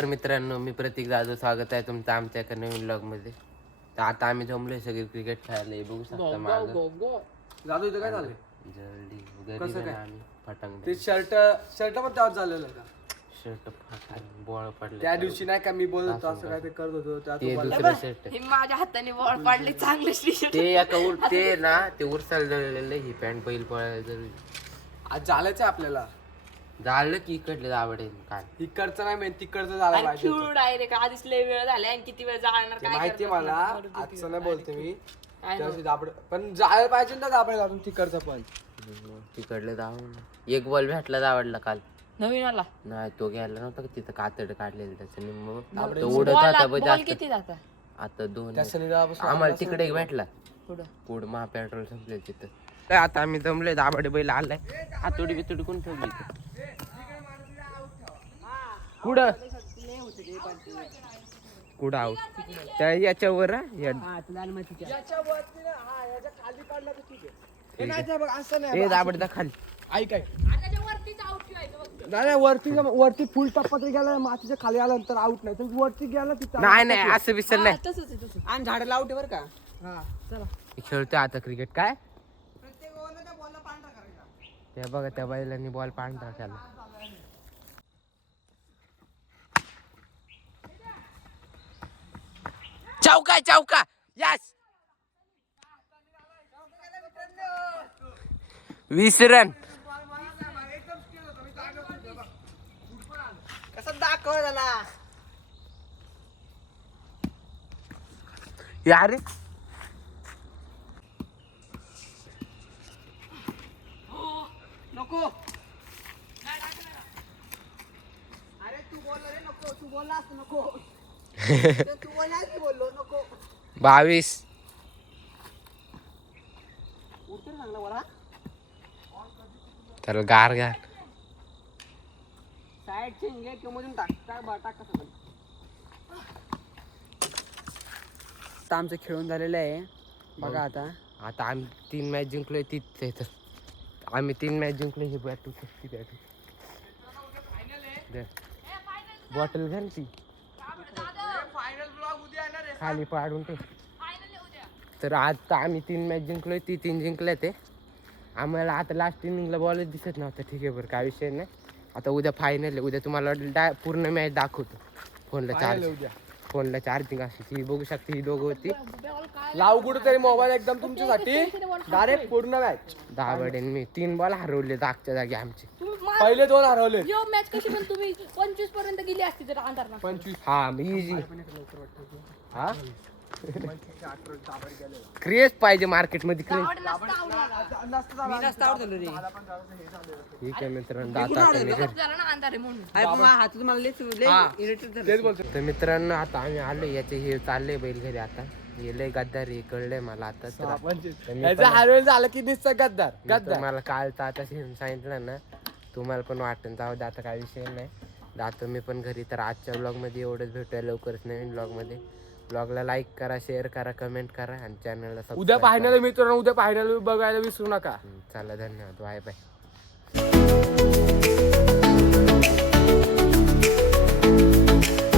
तर मित्रांनो, मी प्रतीक जाधव, स्वागत आहे तुमचं आमच्या एका नवीन ब्लॉग मध्ये. तर आता आम्ही जमलोय सगळे क्रिकेट खेळायला. हे बघू शकता माझं जादू इथं काय झालंय? जल्दी गरीब आहे ना आम्ही. फटांग ते शर्ट पण त्यावर झालेलं का? शर्ट फाटलं, बॉल पडले. त्या दिवशी नाही का मी बोलत होतो असं काय ते करत होतो ते दुसरं शर्ट हे माझ्या हाताने बॉल पाडले चांगले ते एका ते ना ते उरसाला जळलेलं. ही पॅन्ट बैल पळायला जळली. आज झालंच आहे आपल्याला. झालं की इकडले आवडेल काय इकडचं नाही मेन तिकडचं झालं पाहिजे होतं. खेळू डायरेक्ट आधीच लय वेळ झाला आणि किती वेळ जाणार ते काय माहितीये करणार मला. नाही. आजचं नाही बोलते मी काय त्यादिवशी दाबड पण जायला पाहिजे ना दाबड अजून तिकडचं पण. तिकडले जाऊन एक बॉल भेटला आवडला काल. नवीन आला नाही तो घ्यायला नव्हता का तिथं कातड काढलेलं त्याचं निम्म तो उडत होता बॉल जास्त. किती जाता आता दोन त्या शनिवारपासून आम्हाला तिकडे एक भेटला. पुढं पुढं महा पेट्रोल संपले तिथं. तर आता आम्ही जमलोय. दाबाडे बैल आलाय. हातोडी बितोडी कोण ठेवली इथं? कुठं कुठं आहोत त्या याच्यावर हे दाबडदा खाली ऐक नाही वरती फुल टप्पा तरी गेला मातीच्या खाली आल्यानंतर आउट नाही तर वरती गेला तिथं नाही नाही असं विसर नाही. तसंच आहे तसं आणि झाडाला आउट बर का. हा चला खेळतोय आता क्रिकेट. काय ते बघा त्या बैलांनी बॉल पांढरा केला. चौका चौका यस 20 रन. कसं दाखव त्याला यार नको. अरे तू बोल रे नको. तू बोललास नको. तू बोललास की बोललो नको. 22 उतर चांगला बोला. तर गार गार साईड चेंज घे किंवा मधून टाक टाक कसं. आता आमचं खेळून झालेलं आहे बघा. आता आम्ही 3 मॅच जिंकलोय. तिथे आम्ही 3 मॅच जिंकलोय. ही बॅटू बॉटल घाल ती खाली पाडून ते. तर आता आम्ही 3 मॅच जिंकलोय. 3 जिंकले ते. आम्हाला आता लास्ट इनिंगला बॉलच दिसत नव्हता. ठीक आहे बरं, काय विषय नाही. आता उद्या फायनल आहे. उद्या तुम्हाला पूर्ण मॅच दाखवतो. फोनला चार्जिंग असते ती बघू शकते. ही दोघं होती. लाव कुठं तरी मोबाईल एकदम तुमच्यासाठी डायरेक्ट पूर्ण मॅच. दाबडे मी 3 बॉल हरवले दागच्या जागी आमचे. पहिले 2 हरवले. यो मॅच कशी पण तुम्ही 25 पर्यंत गेली असती तर अंधार ना 25 हा इझी. हा क्रेज पाहिजे मार्केटमध्ये. क्रेज ठीक आहे मित्रांनो. तर मित्रांनो आता आम्ही आलो. याचे हे चाललंय बैल घरी. आता हे लय गद्दार हे कळलंय मला आता. हरवेल झालं की दिसतं गद्दार गद्दार. मला काल तर आता सांगितलं ना, तुम्हाला पण वाटतं जाऊ दे आता, काय विषय नाही. जातो मी पण घरी. तर आजच्या ब्लॉग मध्ये एवढंच. भेटूया लवकरच नवीन ब्लॉग मध्ये. ब्लॉगला लाईक करा, शेअर करा, कमेंट करा आणि चॅनलला उद्या पाहण्याला मित्रांनो, उद्या पाहण्याला बघायला विसरू नका. चला धन्यवाद. Bye bye.